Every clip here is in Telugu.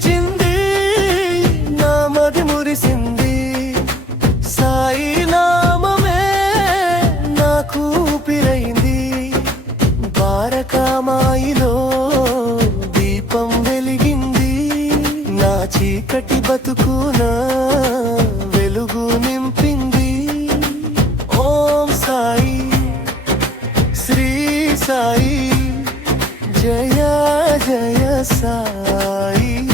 లేచింది నా మది మురిసింది. సాయి నామమే నాకు ఊపిరైంది. బారకామాయిలో దీపం వెలిగింది. నా చీకటి బతుకునా వెలుగు నింపింది. ఓం సాయి శ్రీ సాయి జయ జయ సాయి.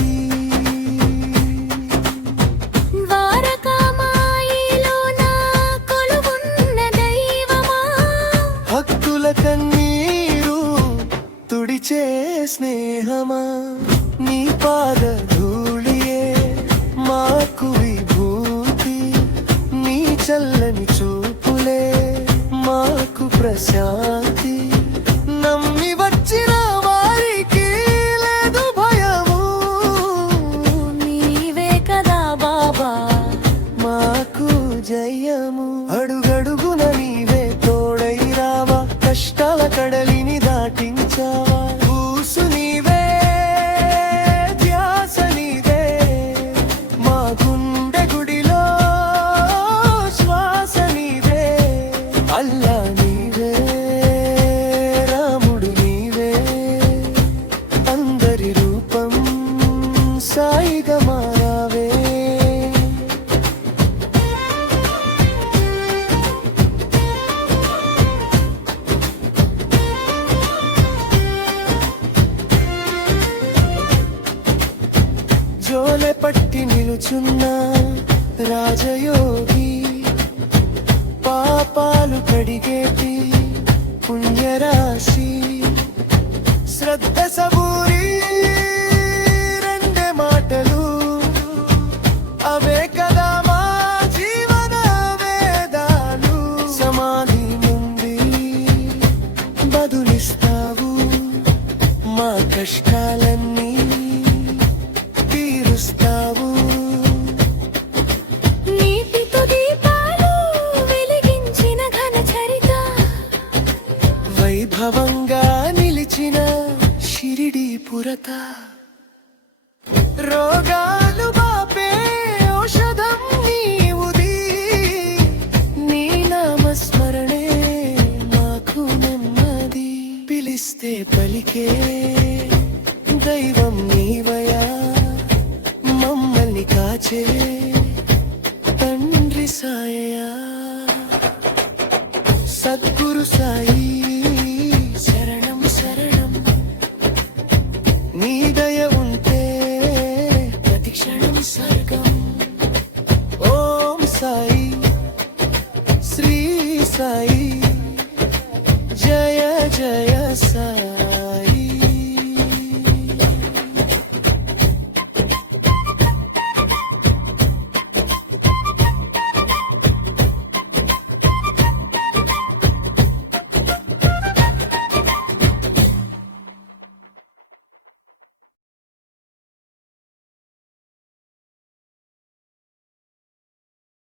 ఇచ్చే స్నేహమా? నీ పాద ధూళియే మాకు విభూతి నీ చల్లని చూ సాయిగా జోలె పట్టి నిలుచున్న రాజయోగి పాపాలు కడిగేటి వైభవంగా నిలిచిన షిరిడి పురత. రోగాలు బాపే ఔషధం నీవుది. నీ నామస్మరణే మాకు నెమ్మది. పిలిస్తే పలికే దైవం నీవయా. మమ్మల్ని కాచే తండ్రి సాయయా. సద్గురు సాయ శ్రీ సాయి జయ జయ సాయి